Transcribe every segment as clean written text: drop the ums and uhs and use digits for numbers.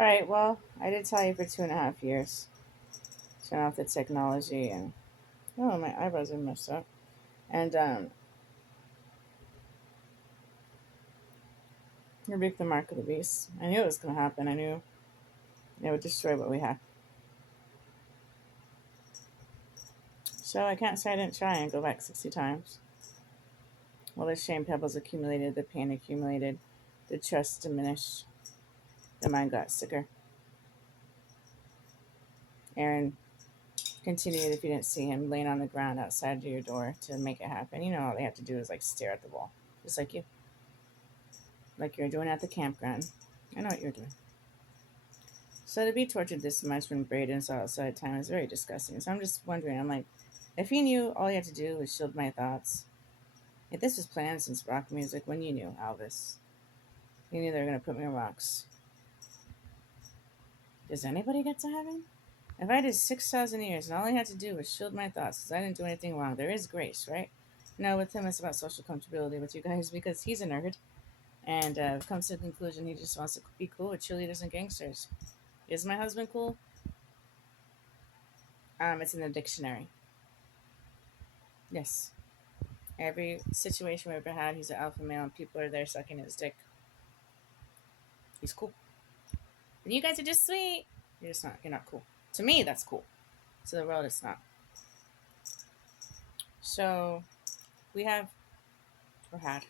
All right, well, I did tell you for 2.5 years. Turn off the technology and oh, my eyebrows are messed up. And rebuke the mark of the beast. I knew it was going to happen. I knew it would destroy what we had. So I can't say I didn't try and go back 60 times. Well, the shame pebbles accumulated, the pain accumulated, the trust diminished, the mind got sicker. Aaron continued if you didn't see him laying on the ground outside of your door to make it happen. You know, all they have to do is like stare at the wall, just like you, like you're doing at the campground. I know what you're doing. So to be tortured this much when Braden saw outside time is very disgusting. So I'm just wondering, I'm like, if he knew all he had to do was shield my thoughts, if this was planned since rock music, when you knew, Elvis, you knew they were going to put me in rocks. Does anybody get to heaven? If I did 6,000 years and all I had to do was shield my thoughts because I didn't do anything wrong, there is grace, right? No, with him, it's about social comfortability with you guys because he's a nerd and comes to the conclusion he just wants to be cool with cheerleaders and gangsters. Is my husband cool? It's in the dictionary. Yes. Every situation we've ever had, he's an alpha male and people are there sucking his dick. He's cool. And you guys are just sweet. You're not cool. To me, that's cool. To the world, it's not. So, we have, or had,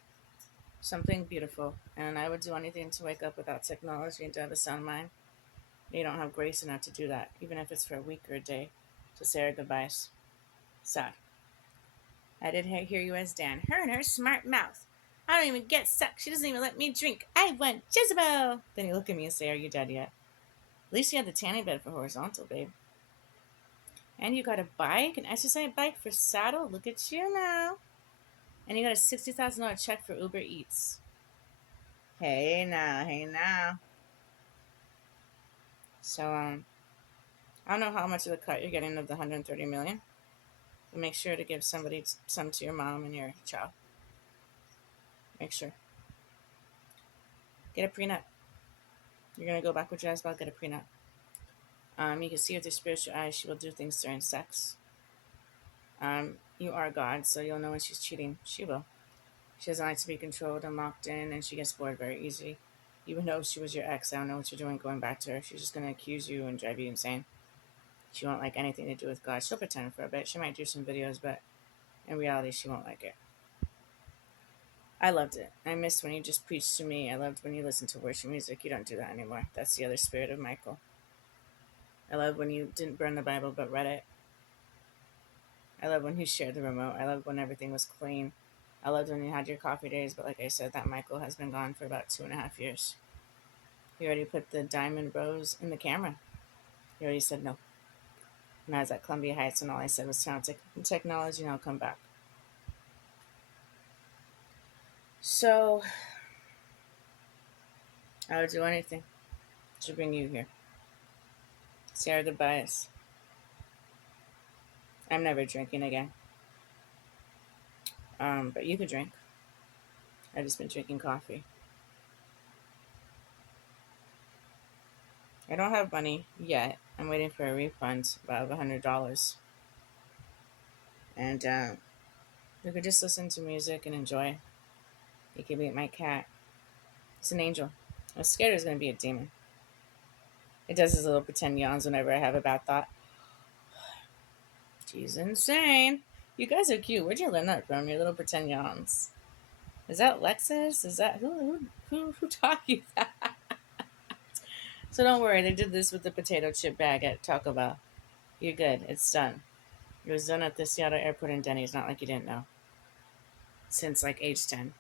something beautiful. And I would do anything to wake up without technology and to have a sound mind. You don't have grace enough to do that, even if it's for a week or a day, to say our goodbyes. Sad. I did hear you as Dan. Her and her smart mouth. I don't even get sex. She doesn't even let me drink. I want Jezebel. Then you look at me and say, are you dead yet? At least you had the tanning bed for horizontal, babe. And you got a bike, an exercise bike for saddle. Look at you now. And you got a $60,000 check for Uber Eats. Hey now, hey now. So I don't know how much of the cut you're getting of the 130 million. But make sure to give somebody some to your mom and your child. Make sure. Get a prenup. You're gonna go back with Jezebel. Get a prenup. You can see with your spiritual eyes, she will do things during sex. You are God, so you'll know when she's cheating. She will. She doesn't like to be controlled and locked in, and she gets bored very easy. Even though she was your ex, I don't know what you're doing going back to her. She's just going to accuse you and drive you insane. She won't like anything to do with God. She'll pretend for a bit. She might do some videos, but in reality, she won't like it. I loved it. I missed when you just preached to me. I loved when you listened to worship music. You don't do that anymore. That's the other spirit of Michael. I love when you didn't burn the Bible but read it. I love when you shared the remote. I love when everything was clean. I loved when you had your coffee days, but like I said, that Michael has been gone for about 2.5 years. He already put the diamond rose in the camera. He already said no. And I was at Columbia Heights, and all I said was turn on technology and I'll come back. So, I would do anything to bring you here. Say our goodbyes. I'm never drinking again. But you could drink. I've just been drinking coffee. I don't have money yet. I'm waiting for a refund of $100. And you could just listen to music and enjoy. You could meet my cat. It's an angel. I was scared it was going to be a demon. It does his little pretend yawns whenever I have a bad thought. She's insane. You guys are cute. Where'd you learn that from? Your little pretend yawns. Is that Lexus? Is that who taught you that? So don't worry. They did this with the potato chip bag at Taco Bell. You're good. It's done. It was done at the Seattle airport in Denny's. Not like you didn't know. Since like age 10.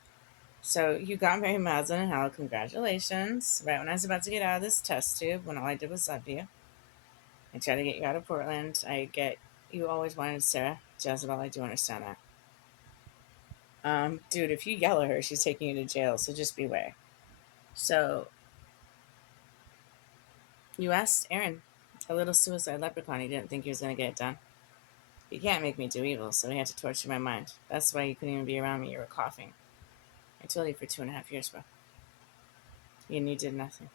So you got Mary Maslin and Hal. Congratulations. Right when I was about to get out of this test tube, when all I did was love you. I tried to get you out of Portland. You always wanted Sarah Jezebel. I do understand that. Dude, if you yell at her, she's taking you to jail, so just beware. So, you asked Aaron, a little suicide leprechaun, he didn't think he was going to get it done. He can't make me do evil, so he had to torture my mind. That's why you couldn't even be around me. You were coughing. I told you for 2.5 years, bro. And you did nothing.